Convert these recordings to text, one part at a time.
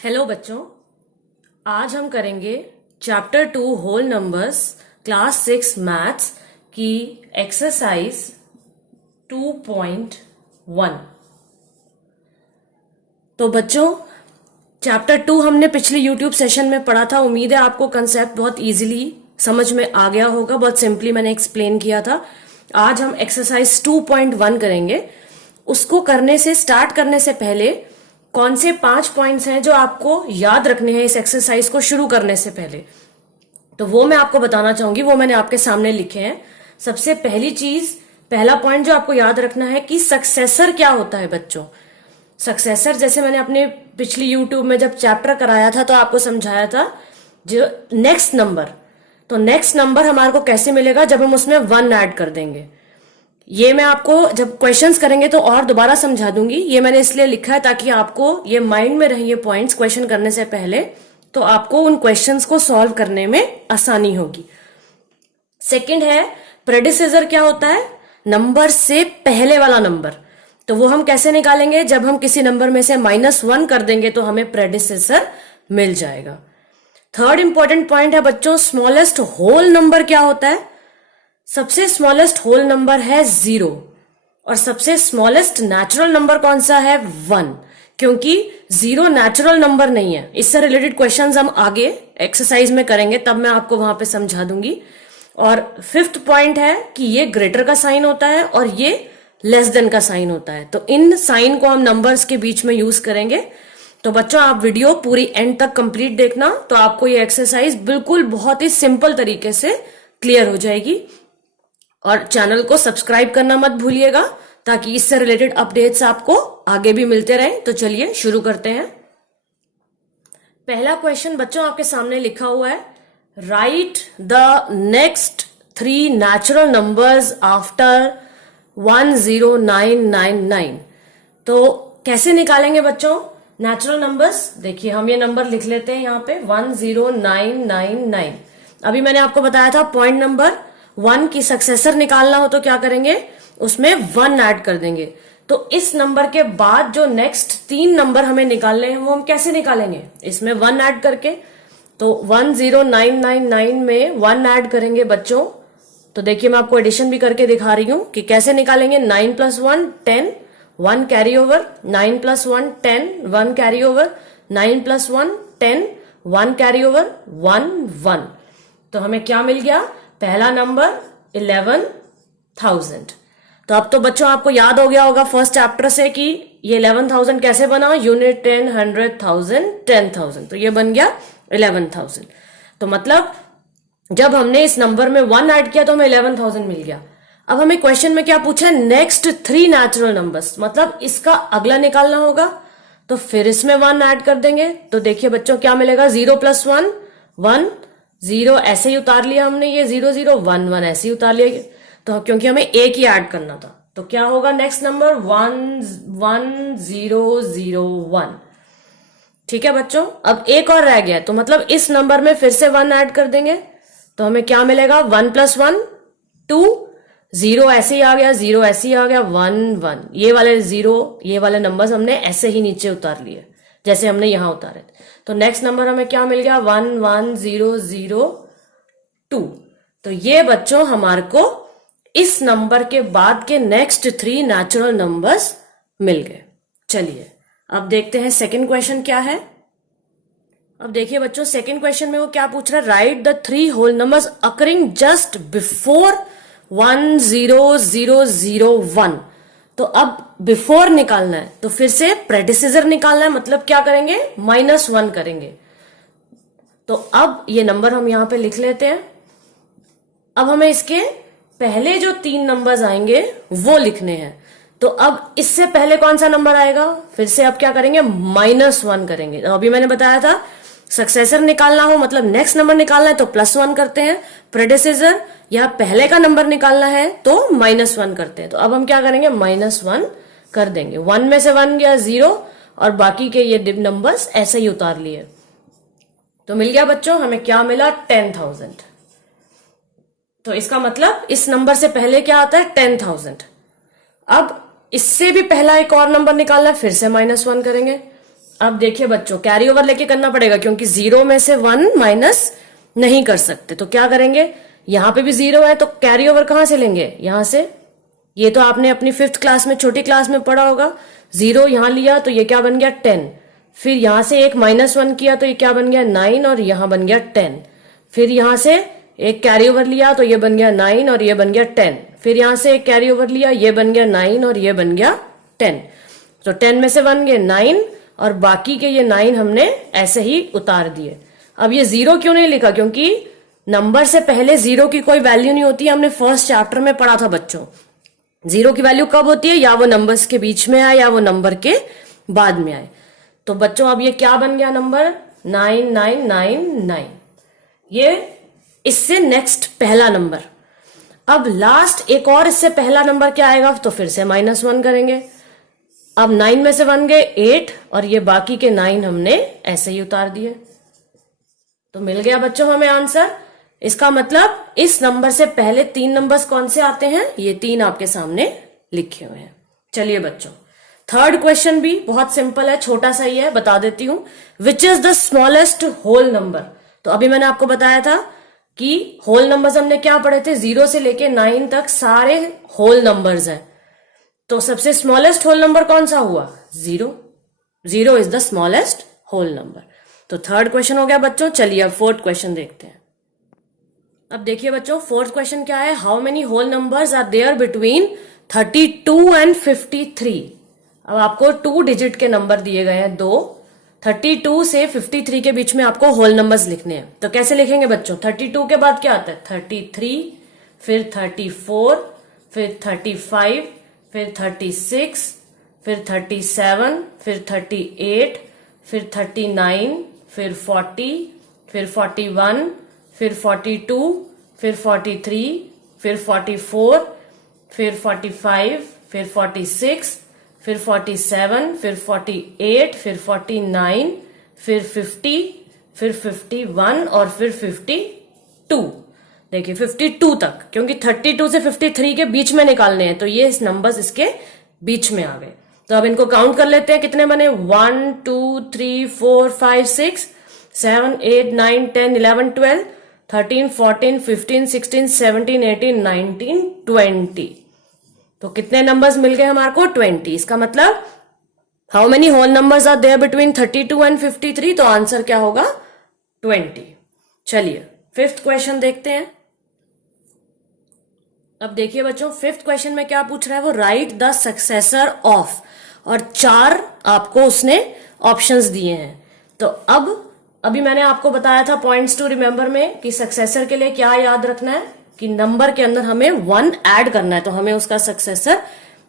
Hello बच्चों, आज हम करेंगे chapter 2 whole numbers class 6 maths की एक्सरसाइज 2.1। तो बच्चों, चैप्टर 2 हमने पिछले यूट्यूब सेशन में पढ़ा था। उम्मीद है आपको कंसेप्ट बहुत इजीली समझ में आ गया होगा। बहुत सिंपली मैंने एक्सप्लेन किया था। आज हम एक्सरसाइज 2.1 करेंगे। उसको करने से स्टार्ट करने से पहले कौन से 5 पॉइंट्स हैं जो आपको याद रखने हैं इस एक्सरसाइज को शुरू करने से पहले, तो वो मैं आपको बताना चाहूंगी। वो मैंने आपके सामने लिखे हैं। सबसे पहली चीज, पहला पॉइंट जो आपको याद रखना है कि सक्सेसर क्या होता है बच्चों। सक्सेसर, जैसे मैंने अपने पिछली यूट्यूब में जब चैप्टर कराया था तो आपको समझाया था, जो नेक्स्ट नंबर, तो नेक्स्ट नंबर हमारे को कैसे मिलेगा जब हम उसमें 1 ऐड कर देंगे। ये मैं आपको जब क्वेश्चंस करेंगे तो और दोबारा समझा दूंगी। ये मैंने इसलिए लिखा है ताकि आपको ये माइंड में रहे ये पॉइंट्स क्वेश्चन करने से पहले, तो आपको उन क्वेश्चंस को सॉल्व करने में आसानी होगी। सेकंड है प्रेडिसेसर क्या होता है, नंबर से पहले वाला नंबर। तो वो हम कैसे निकालेंगे, जब हम किसी नंबर में से -1 कर देंगे तो हमें प्रेडिसेसर मिल जाएगा। थर्ड इंपॉर्टेंट पॉइंट है बच्चों, स्मॉलेस्ट होल नंबर क्या होता है। सबसे स्मॉलेस्ट होल नंबर है 0 और सबसे स्मॉलेस्ट नेचुरल नंबर कौन सा है, 1, क्योंकि 0 नेचुरल नंबर नहीं है। इससे रिलेटेड क्वेश्चंस हम आगे एक्सरसाइज में करेंगे, तब मैं आपको वहां पे समझा दूंगी। और फिफ्थ पॉइंट है कि ये ग्रेटर का साइन होता है और ये लेस देन का साइन होता है। तो इन साइन को हम नंबर्स के बीच में यूज करेंगे। तो बच्चों, आप वीडियो पूरी एंड तक कंप्लीट देखना, तो आपको ये एक्सरसाइज बिल्कुल बहुत ही सिंपल तरीके से क्लियर हो जाएगी। और चैनल को सब्सक्राइब करना मत भूलिएगा ताकि इससे रिलेटेड अपडेट्स आपको आगे भी मिलते रहें। तो चलिए शुरू करते हैं। पहला क्वेश्चन बच्चों आपके सामने लिखा हुआ है, write the next 3 natural numbers after 10999। तो कैसे निकालेंगे बच्चों नेचुरल नंबर्स। देखिए, हम ये नंबर लिख लेते हैं यहाँ पे 10999। अभी मैंने आपको बताया था पॉइंट नंबर 1 की सक्सेसर निकालना हो तो क्या करेंगे, उसमें 1 ऐड कर देंगे। तो इस नंबर के बाद जो नेक्स्ट 3 नंबर हमें निकालने हैं वो हम कैसे निकालेंगे, इसमें 1 ऐड करके। तो 10999 में 1 ऐड करेंगे बच्चों। तो देखिए, मैं आपको एडिशन भी करके दिखा रही हूं कि कैसे निकालेंगे। 9 + 1 10, 1 carry over, 9 + 1 10, 1 carry over, 9 + 1 10, 1 carry over, 1 1। तो हमें क्या मिल गया, पहला नंबर 11,000। तो अब तो बच्चों आपको याद हो गया होगा फर्स्ट चैप्टर से कि ये 11,000 कैसे बना, यूनिट 10, 100,000, 10,000। तो ये बन गया 11,000। तो मतलब जब हमने इस नंबर में 1 ऐड किया तो हमें 11,000 मिल गया। अब हमें क्वेश्चन में क्या पूछा है, नेक्स्ट 3 नेचुरल नंबर्स, मतलब इसका अगला निकालना होगा। तो फिर इसमें 1 ऐड कर देंगे। तो देखिए बच्चों क्या मिलेगा, 0 + 1 1, 0 ऐसे ही उतार लिया हमने, ये 0 0 1 1 ऐसे ही उतार लिया। तो क्योंकि हमें एक ही ऐड करना था, तो क्या होगा नेक्स्ट नंबर 11001। ठीक है बच्चों, अब एक और रह गया, तो मतलब इस नंबर में फिर से 1 ऐड कर देंगे। तो हमें क्या मिलेगा, 1 + 1 2, 0 ऐसे ही आ गया, 0 ऐसे ही आ गया, 1 1। ये वाले 0, ये वाले नंबर्स हमने ऐसे ही नीचे उतार लिए जैसे हमने यहां उतारे। तो नेक्स्ट नंबर हमें क्या मिल गया, 11002। तो ये बच्चों हमारे को इस नंबर के बाद के नेक्स्ट 3 नेचुरल नंबर्स मिल गए। चलिए अब देखते हैं सेकंड क्वेश्चन क्या है। अब देखिए बच्चों, सेकंड क्वेश्चन में वो क्या पूछ रहा है, write the 3 whole numbers occurring just before 10001। तो अब बिफोर निकालना है, तो फिर से प्रेडिसेसर निकालना है, मतलब क्या करेंगे, -1 करेंगे। तो अब ये नंबर हम यहां पे लिख लेते हैं। अब हमें इसके पहले जो 3 नंबर्स आएंगे वो लिखने हैं। तो अब इससे पहले कौन सा नंबर आएगा, फिर से अब क्या करेंगे, -1 करेंगे। तो अभी मैंने बताया था सक्सेसर निकालना हो, मतलब नेक्स्ट नंबर निकालना है तो +1 करते हैं। प्रेडिसेसर या पहले का नंबर निकालना है तो -1 करते हैं। तो अब हम क्या करेंगे, -1 कर देंगे। 1 में से 1 गया 0 और बाकी के ये डिब नंबर्स ऐसे ही उतार लिए। तो मिल गया बच्चों, हमें क्या मिला, 10,000। तो इसका मतलब इस नंबर से पहले क्या आता है, 10,000। अब इससे भी पहला एक और नंबर निकालना है, फिर से -1 करेंगे। अब देखिए बच्चों, कैरी ओवर लेके करना पड़ेगा क्योंकि 0 में से 1 माइनस नहीं कर सकते। तो क्या करेंगे, यहां पे भी 0 है तो कैरी ओवर कहां से लेंगे, यहां से। ये तो आपने अपनी 5th क्लास में, छोटी क्लास में पढ़ा होगा। 0 यहां लिया तो ये क्या बन गया 10, फिर यहां से एक -1 किया तो ये क्या बन गया 9 और यहां बन गया 10, फिर यहां से एक कैरी ओवर लिया तो ये बन गया 9 और ये बन गया 10, फिर यहां से एक कैरी ओवर लिया, ये बन गया 9 और ये बन गया 10। तो 10 में से बन गए 9 और बाकी के ये 9 हमने ऐसे ही उतार दिए। अब ये 0 क्यों नहीं लिखा, क्योंकि नंबर से पहले 0 की कोई वैल्यू नहीं होती है। हमने फर्स्ट चैप्टर में पढ़ा था बच्चों, 0 की वैल्यू कब होती है, या वो नंबर्स के बीच में आए या वो नंबर के बाद में आए। तो बच्चों अब ये क्या बन गया नंबर 9999। ये इससे नेक्स्ट पहला नंबर। अब लास्ट एक और इससे पहला नंबर क्या आएगा, तो फिर से -1 करेंगे। अब 9 में से बन गए 8 और ये बाकी के 9 हमने ऐसे ही उतार दिए। तो मिल गया बच्चों हमें आंसर। इसका मतलब इस नंबर से पहले 3 नंबर्स कौन से आते हैं, ये 3 आपके सामने लिखे हुए हैं। चलिए बच्चों, थर्ड क्वेश्चन भी बहुत सिंपल है, छोटा सा ही है, बता देती हूं। Which is the smallest whole number. तो अभी मैंने आपको बताया था कि होल नंबर्स हमने क्या पढ़े थे, 0 से लेके 9 तक सारे होल नंबर्स हैं। तो सबसे स्मॉलेस्ट होल नंबर कौन सा हुआ, 0। 0 is the smallest whole number. तो थर्ड क्वेश्चन हो गया बच्चों। चलिए अब फोर्थ क्वेश्चन देखते हैं। अब देखिए बच्चों, फोर्थ क्वेश्चन क्या है, how many whole numbers are there between 32 and 53। अब आपको 2 डिजिट के नंबर दिए गए हैं, 2। 32 से 53 के बीच में आपको होल नंबर्स लिखने हैं। तो कैसे लिखेंगे बच्चों, 32 के बाद क्या आता है 33, फिर 34, फिर 35, फिर 36, फिर 37, फिर 38, फिर 39, फिर 40, फिर 41, फिर 42, फिर 43, फिर 44, फिर 45, फिर 46, फिर 47, फिर 48, फिर 49, फिर 50, फिर 51 और फिर 52। देखिए 52 तक, क्योंकि 32 से 53 के बीच में निकालने हैं, तो ये इस नंबर्स इसके बीच में आ गए। तो अब इनको काउंट कर लेते हैं, कितने बने, 1 2 3 4 5 6 7 8 9 10 11 12 13 14 15 16 17 18 19 20। तो कितने नंबर्स मिल गए हमारे को, 20। इसका मतलब how many whole numbers are there between 32 and 53। तो आंसर क्या होगा, 20। चलिए फिफ्थ क्वेश्चन देखते हैं। अब देखिए बच्चों, फिफ्थ क्वेश्चन में क्या पूछ रहा है वो, राइट द सक्सेसर ऑफ, और 4 आपको उसने ऑप्शंस दिए हैं। तो अब अभी मैंने आपको बताया था पॉइंट्स टू रिमेंबर में कि सक्सेसर के लिए क्या याद रखना है कि नंबर के अंदर हमें 1 ऐड करना है तो हमें उसका सक्सेसर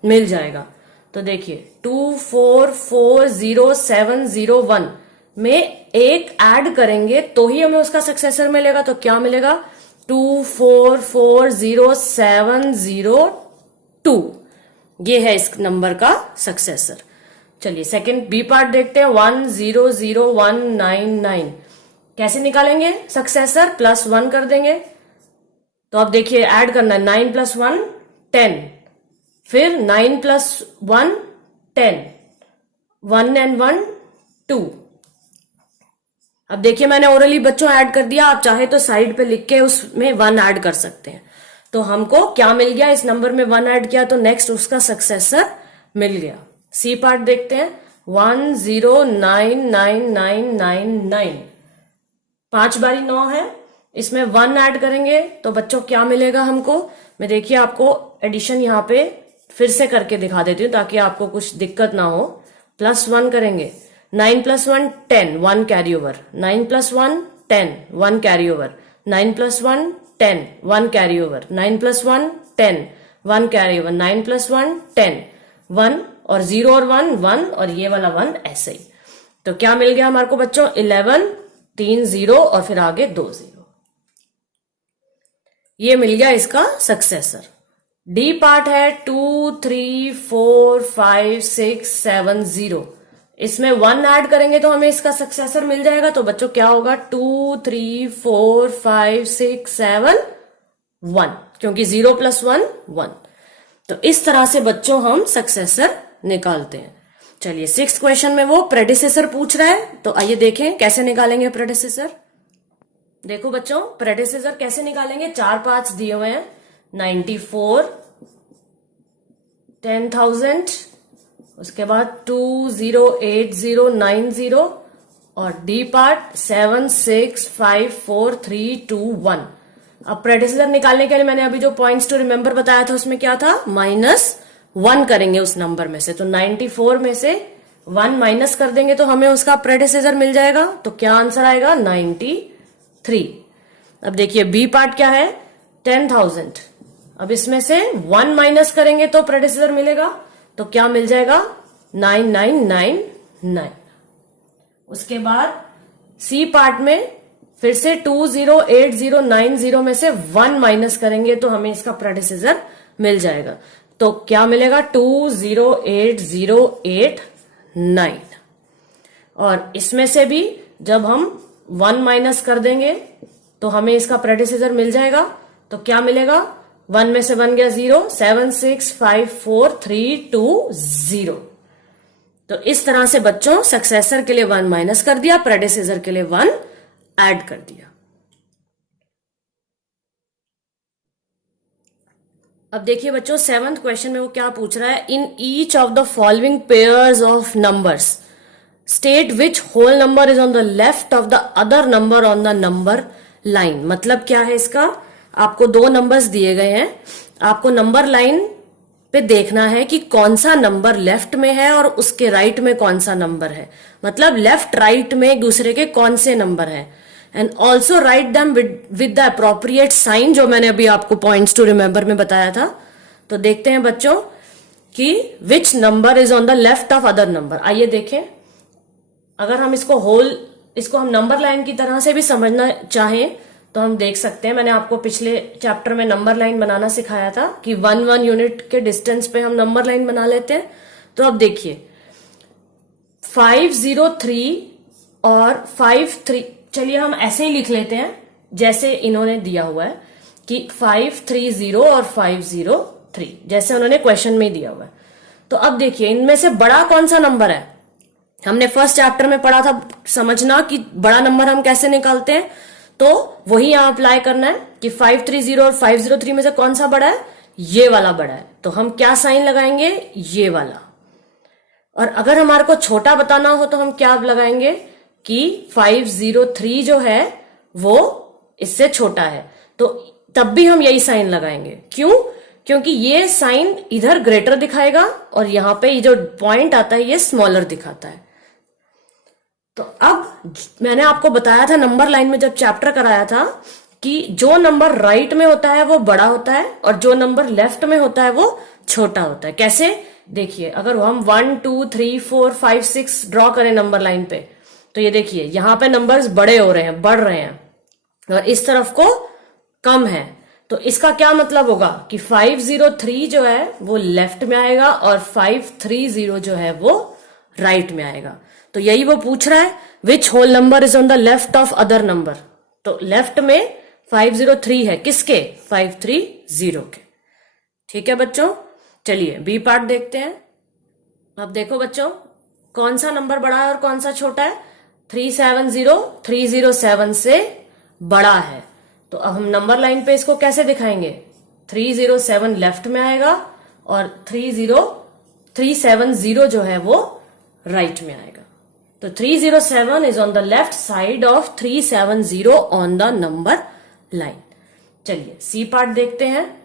मिल जाएगा। तो देखिए 2 4 4 0 7 0 1 में एक ऐड करेंगे तो ही हमें उसका सक्सेसर मिलेगा। तो क्या मिलेगा, 2 4 4 0 7 0 2, ये है इस नंबर का सक्सेसर। चलिए सेकंड बी पार्ट देखते हैं, 1 0 0 1 9 9। कैसे निकालेंगे सक्सेसर, +1 कर देंगे। तो अब देखिए ऐड करना है, 9 + 1 10, फिर 9 + 1 10, 1 and 1 2। अब देखिए मैंने ओरली बच्चों ऐड कर दिया, आप चाहे तो साइड पे लिख के उसमें 1 ऐड कर सकते हैं। तो हमको क्या मिल गया, इस नंबर में 1 ऐड किया तो नेक्स्ट उसका सक्सेसर मिल गया। सी पार्ट देखते हैं, 1 0 9 9 9 9 9, 5 बारी 9 है, इसमें 1 ऐड करेंगे तो बच्चों क्या मिलेगा हमको। मैं देखिए आपको एडिशन यहाँ पे फिर से करके दिखा देती हूँ ताकि आपको कुछ दिक्कत ना हो। +1 करेंगे, 9 + 1 10, 1 carry over, 9 + 1 10, 1 carry over, 9 + 1 10, 1 carry over, 9 + 1 10, 1 carry over, 9 + 1 10, 1 और 0 और 1 1 और ये वाला 1 ऐसे ही। तो क्या मिल गया हमारे को बच्चों, 11 3 0 और फिर आगे 2 0। ये मिल गया इसका सक्सेसर। डी पार्ट है 2 3 4 5 6 7 0, इसमें 1 ऐड करेंगे तो हमें इसका सक्सेसर मिल जाएगा। तो बच्चों क्या होगा, 2 3 4 5 6 7 1, क्योंकि 0 + 1 1। तो इस तरह से बच्चों हम सक्सेसर निकालते हैं। चलिए 6th क्वेश्चन में वो प्रेडिसेसर पूछ रहा है, तो आइए देखें कैसे निकालेंगे प्रेडिसेसर। देखो बच्चों, प्रेडिसेसर कैसे निकालेंगे, 4 पार्ट्स दिए हुए हैं, 94, 10,000, उसके बाद 208090 और डी पार्ट 765432 1। अब प्रेडिसेसर निकालने के लिए मैंने अभी जो पॉइंट्स टू रिमेंबर बताया था उसमें क्या था, -1 करेंगे उस नंबर में से। तो 94 में से 1 माइनस कर देंगे तो हमें उसका प्रेडिसेसर मिल जाएगा। तो क्या आंसर आएगा, 93। अब देखिए बी पार्ट क्या है, 10,000। अब इसमें से 1 माइनस करेंगे तो प्रेडिसेसर मिलेगा, तो क्या मिल जाएगा, 9999। उसके बाद सी पार्ट में फिर से 208090 में से 1 माइनस करेंगे तो हमें इसका प्रेडिसेसर मिल जाएगा। तो क्या मिलेगा, 208089। और इसमें से भी जब हम 1 माइनस कर देंगे तो हमें इसका प्रेडिसेसर मिल जाएगा। तो क्या मिलेगा, 1 में से 1 गया 0, 765432 तो इस तरह से बच्चों सक्सेसर के लिए 1 माइनस कर दिया, प्रेडिसेसर के लिए 1 ऐड कर दिया। अब देखिए बच्चों 7th क्वेश्चन में वो क्या पूछ रहा है, in each of the following pairs of numbers state which whole number is on the left of the other number on the number line. मतलब क्या है इसका, आपको 2 नंबर्स दिए गए हैं, आपको नंबर लाइन पे देखना है कि कौन सा नंबर लेफ्ट में है और उसके राइट में कौन सा नंबर है। मतलब लेफ्ट राइट में एक दूसरे के कौन से नंबर है। And also write them with the appropriate sign, जो मैंने अभी आपको पॉइंट्स टू रिमेंबर में बताया था। तो देखते हैं बच्चों कि which number is on the left of other number. आइए देखें, अगर हम इसको हम नंबर लाइन की तरह से भी समझना चाहें तो हम देख सकते हैं, मैंने आपको पिछले चैप्टर में नंबर लाइन बनाना सिखाया था कि 1 यूनिट के डिस्टेंस पे हम नंबर लाइन बना लेते हैं। तो अब देखिए 503 और 53, चलिए हम ऐसे ही लिख लेते हैं जैसे इन्होंने दिया हुआ है कि 530 और 503, जैसे उन्होंने क्वेश्चन में दिया हुआ है। तो अब देखिए इनमें से बड़ा कौन सा नंबर है, हमने फर्स्ट चैप्टर में पढ़ा था समझना कि बड़ा नंबर हम कैसे निकालते हैं। तो वही यहां अप्लाई करना है कि 530 और 503 में से कौन सा बड़ा है, ये वाला बड़ा है। तो हम क्या साइन लगाएंगे, ये वाला। और अगर हमारे को छोटा बताना हो तो हम क्या लगाएंगे कि 503 जो है वो इससे छोटा है, तो तब भी हम यही साइन लगाएंगे। क्यों, क्योंकि ये साइन इधर ग्रेटर दिखाएगा और यहां पे ये जो पॉइंट आता है ये स्मॉलर दिखाता है। तो अब मैंने आपको बताया था नंबर लाइन में जब चैप्टर कराया था कि जो नंबर राइट में होता है वो बड़ा होता है और जो नंबर लेफ्ट में होता है वो छोटा होता है। कैसे, देखिए अगर हम 1 2 3 4 5 6 ड्रॉ करें नंबर लाइन पे, तो ये देखिए यहां पे नंबर्स बड़े हो रहे हैं, बढ़ रहे हैं, और इस तरफ को कम है। तो इसका क्या मतलब होगा कि 503 जो है वो लेफ्ट में आएगा और 530 जो है वो राइट में आएगा। तो यही वो पूछ रहा है, which whole number is on the left of other number. तो लेफ्ट में 503 है, किसके, 530 के। ठीक है बच्चों, चलिए बी पार्ट देखते हैं। अब देखो बच्चों कौन सा नंबर बड़ा है और कौन सा छोटा है, 370 307 से बड़ा है। तो अब हम नंबर लाइन पे इसको कैसे दिखाएंगे, 307 लेफ्ट में आएगा और 370 जो है वो राइट में आएगा। तो 307 is on the left side of 370 on the number line. चलिए सी पार्ट देखते हैं,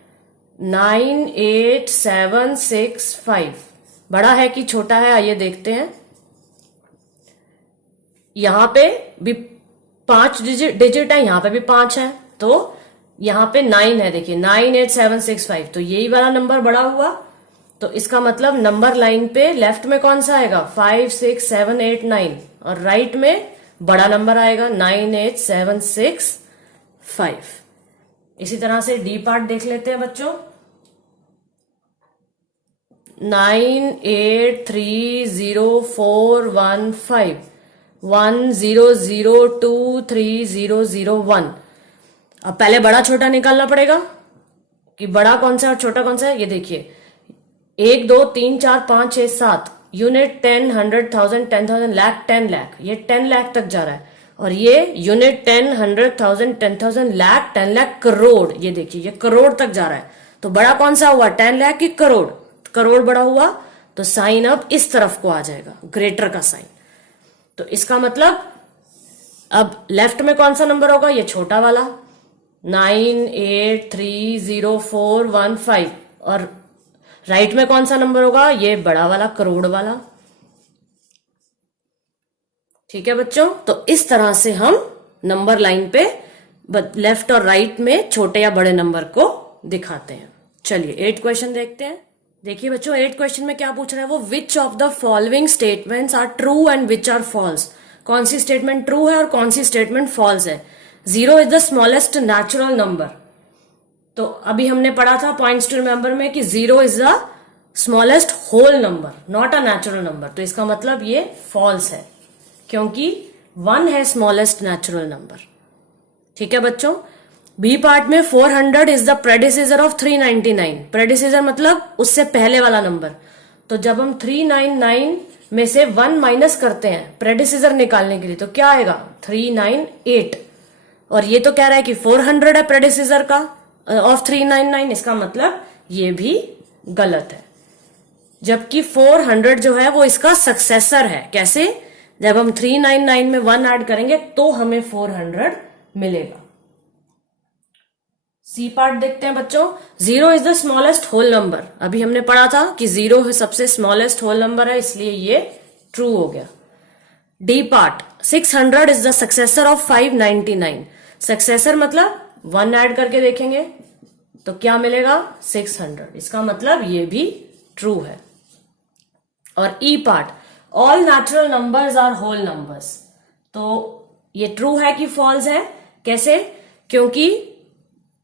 98765 बड़ा है कि छोटा है, आइए देखते हैं। यहां पे भी 5 डिजिट है, यहां पे भी 5 है, तो यहां पे 9 है, देखिए 98765, तो यही वाला नंबर बड़ा हुआ। तो इसका मतलब नंबर लाइन पे लेफ्ट में कौन सा आएगा, 5 6 7 8 9, और राइट में बड़ा नंबर आएगा 98765। इसी तरह से डी पार्ट देख लेते हैं बच्चों, 9830415 100230001। अब पहले बड़ा छोटा निकालना पड़ेगा कि बड़ा कौन सा और छोटा कौन सा है। ये देखिए 1 2 3 4 5 6 7, यूनिट 10, 100,000, 10,000, लाख, 10 लाख, ये 10 लाख तक जा रहा है। और ये यूनिट 10, 100,000, 10,000, लाख, 10 लाख, करोड़, ये देखिए ये करोड़ तक जा रहा है। तो बड़ा कौन सा हुआ, 10 लाख की करोड़, करोड़ बड़ा हुआ, तो साइन अब इस तरफ को आ जाएगा, ग्रेटर का साइन। तो इसका मतलब अब लेफ्ट में कौन सा नंबर होगा, ये छोटा वाला 98304115, और राइट में कौन सा नंबर होगा, ये बड़ा वाला करोड़ वाला। ठीक है बच्चों, तो इस तरह से हम नंबर लाइन पे लेफ्ट और राइट में छोटे या बड़े नंबर को दिखाते हैं। चलिए 8 क्वेश्चन देखते हैं। देखिए बच्चों 8 क्वेश्चन में क्या पूछ रहा है वो, which of the following statements are true and which are false. कौन सी स्टेटमेंट ट्रू है और कौन सी स्टेटमेंट फॉल्स है। 0 is the smallest natural number, तो अभी हमने पढ़ा था पॉइंट्स टू रिमेंबर में कि 0 is the smallest whole number, not a natural number, तो इसका मतलब ये फॉल्स है, क्योंकि 1 है स्मॉलेस्ट नेचुरल नंबर। ठीक है बच्चों, बी पार्ट में 400 is the predecessor of 399, predecessor मतलब उससे पहले वाला नंबर। तो जब हम 399 में से 1 माइनस करते हैं प्रेडिसेसर निकालने के लिए, तो क्या आएगा 398, और ये तो कह रहा है कि 400 है प्रेडिसेसर का ऑफ 399, इसका मतलब ये भी गलत है। जबकि 400 जो है वो इसका सक्सेसर है। कैसे, जब हम 399 में 1 ऐड करेंगे तो हमें 400 मिलेगा। सी पार्ट देखते हैं बच्चों, 0 is the smallest whole number, अभी हमने पढ़ा था कि 0 सबसे स्मॉलेस्ट होल नंबर है, इसलिए ये ट्रू हो गया। D part, 600 is the successor of 599, successor मतलब 1 ऐड करके देखेंगे तो क्या मिलेगा 600, इसका मतलब ये भी ट्रू है। और E part, all natural numbers are whole numbers, तो ये ट्रू है कि फॉल्स है। कैसे, क्योंकि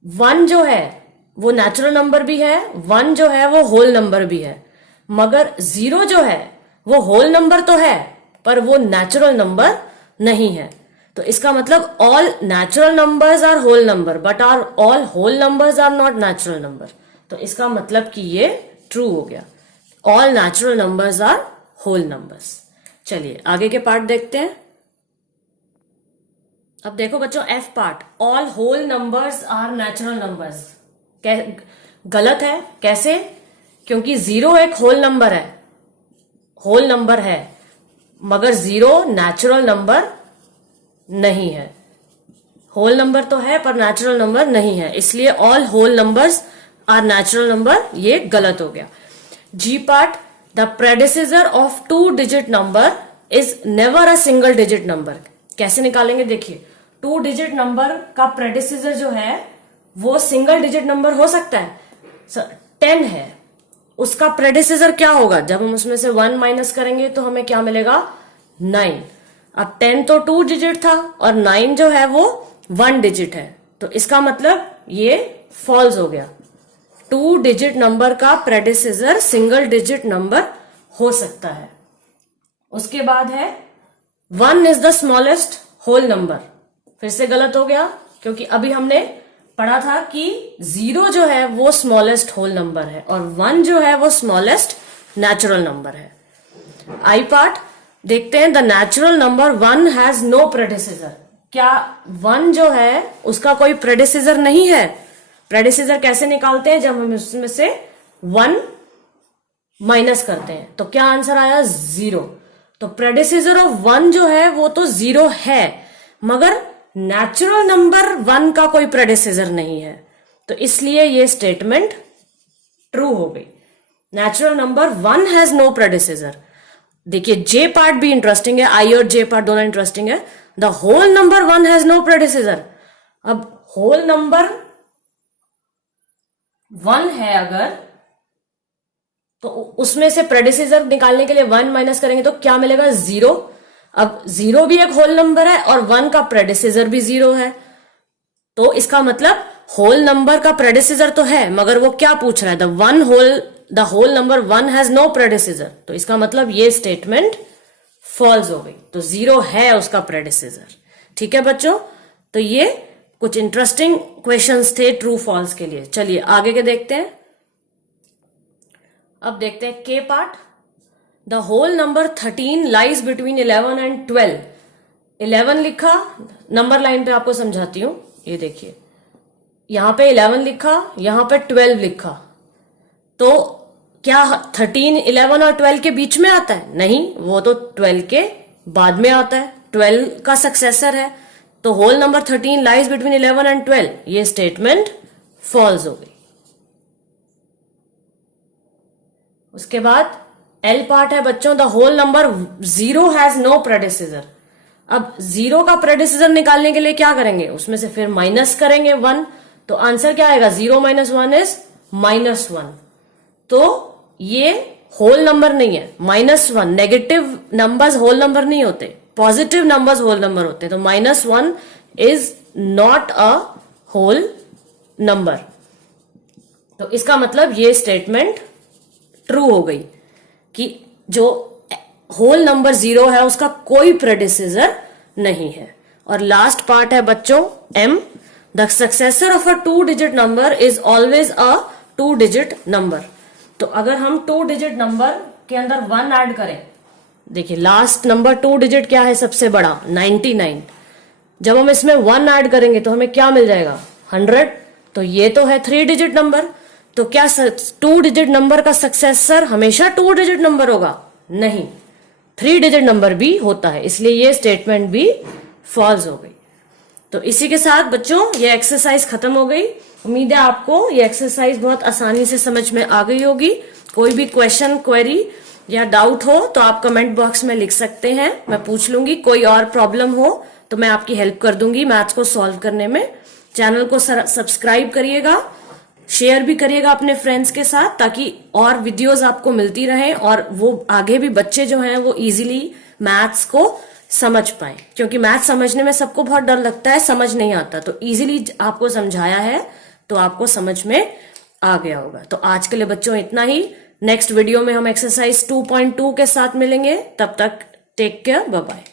1 जो है वो नेचुरल नंबर भी है, 1 जो है वो होल नंबर भी है, मगर 0 जो है वो होल नंबर तो है पर वो नेचुरल नंबर नहीं है। तो इसका मतलब all natural numbers are whole number but are all whole numbers are not natural number, तो इसका मतलब कि ये ट्रू हो गया, all natural numbers are whole numbers. चलिए आगे के पार्ट देखते हैं। अब देखो बच्चों F part, all whole numbers are natural numbers, गलत है। कैसे, क्योंकि 0 एक होल नंबर है, होल नंबर है, मगर 0 नेचुरल नंबर नहीं है। होल नंबर तो है पर नेचुरल नंबर नहीं है, इसलिए all whole numbers are natural number, ये गलत हो गया। G part, the predecessor of 2 digit number is never a single digit number. कैसे निकालेंगे, देखिए 2 डिजिट नंबर का प्रेडिसेसर जो है वो सिंगल डिजिट नंबर हो सकता है। 10 है, उसका प्रेडिसेसर क्या होगा, जब हम उसमें से 1 माइनस करेंगे तो हमें क्या मिलेगा 9। अब 10 तो 2 डिजिट था और 9 जो है वो 1 डिजिट है, तो इसका मतलब ये फॉल्स हो गया। 2 डिजिट नंबर का प्रेडिसेसर सिंगल डिजिट नंबर हो सकता है। उसके बाद है 1 is the smallest whole number, फिर से गलत हो गया, क्योंकि अभी हमने पढ़ा था कि 0 जो है वो स्मॉलेस्ट होल नंबर है और 1 जो है वो स्मॉलेस्ट नेचुरल नंबर है। आई पार्ट देखते हैं, the natural number 1 has no predecessor. क्या 1 जो है उसका कोई प्रेडिसेसर नहीं है। प्रेडिसेसर कैसे निकालते हैं, जब हम उसमें से 1 माइनस करते हैं, तो क्या आंसर आया 0। तो प्रेडिसेसर ऑफ 1 जो है वो तो 0 है, मगर नेचुरल नंबर 1 का कोई प्रेडिसेसर नहीं है, तो इसलिए ये स्टेटमेंट ट्रू हो गई। Natural number 1 has no predecessor. देखिए जे पार्ट भी इंटरेस्टिंग है, आई और जे पार्ट दोनों इंटरेस्टिंग है। The whole number 1 has no predecessor, अब होल नंबर 1 है अगर, तो उसमें से प्रेडिसेसर निकालने के लिए 1 माइनस करेंगे तो क्या मिलेगा 0। अब 0 भी एक होल नंबर है और 1 का प्रेडिसेसर भी 0 है, तो इसका मतलब होल नंबर का प्रेडिसेसर तो है, मगर वो क्या पूछ रहा है, the whole number 1 has no predecessor, तो इसका मतलब ये स्टेटमेंट फॉल्स हो गई, तो 0 है उसका प्रेडिसेसर। ठीक है बच्चों, तो ये कुछ इंटरेस्टिंग क्वेश्चंस थे ट्रू फॉल्स के लिए। चलिए आगे के देखते हैं। अब देखते हैं K part, the whole number 13 lies between 11 and 12। 11 लिखा, नंबर लाइन पे आपको समझाती हूं, ये देखिए यहां पे 11 लिखा, यहां पे 12 लिखा, तो क्या 13 11 और 12 के बीच में आता है? नहीं, वो तो 12 के बाद में आता है, 12 का सक्सेसर है। तो whole number 13 lies between 11 and 12, ये स्टेटमेंट फॉल्स हो गई। उसके बाद एल पार्ट है बच्चों, the whole number 0 has no predecessor. अब 0 का प्रेडिसेसर निकालने के लिए क्या करेंगे? उसमें से फिर माइनस करेंगे 1, तो आंसर क्या आएगा? 0 - 1 इज -1। तो ये होल नंबर नहीं है, -1। नेगेटिव नंबर्स होल नंबर नहीं होते, पॉजिटिव नंबर्स होल नंबर होते हैं। तो -1 is not a whole number. तो इसका मतलब ये स्टेटमेंट ट्रू हो गई कि जो होल नंबर 0 है उसका कोई प्रेडिसेसर नहीं है। और लास्ट पार्ट है बच्चों M, the successor of a 2 digit number is always a 2 digit number. तो अगर हम 2 डिजिट नंबर के अंदर 1 ऐड करें, देखिए लास्ट नंबर 2 डिजिट क्या है सबसे बड़ा? 99। जब हम इसमें 1 ऐड करेंगे तो हमें क्या मिल जाएगा? 100। तो ये तो है 3 डिजिट नंबर। तो क्या 2 डिजिट नंबर का सक्सेसर हमेशा 2 डिजिट नंबर होगा? नहीं, 3 डिजिट नंबर भी होता है, इसलिए ये स्टेटमेंट भी फॉल्स हो गई। तो इसी के साथ बच्चों ये एक्सरसाइज खत्म हो गई। उम्मीद है आपको ये एक्सरसाइज बहुत आसानी से समझ में आ गई होगी। कोई भी क्वेश्चन, क्वेरी या डाउट हो तो आप कमेंट बॉक्स में लिख सकते हैं, मैं पूछ लूंगी। कोई और प्रॉब्लम हो तो मैं आपकी हेल्प कर दूंगी मैथ्स को सॉल्व करने में। चैनल को सब्सक्राइब करिएगा, शेयर भी करिएगा अपने फ्रेंड्स के साथ, ताकि और वीडियोस आपको मिलती रहें और वो आगे भी बच्चे जो हैं वो इजीली मैथ्स को समझ पाए। क्योंकि मैथ्स समझने में सबको बहुत डर लगता है, समझ नहीं आता। तो इजीली आपको समझाया है तो आपको समझ में आ गया होगा। तो आज के लिए बच्चों इतना ही। नेक्स्ट वीडियो में हम एक्सरसाइज 2.2 के साथ मिलेंगे। तब तक टेक केयर, बाय बाय।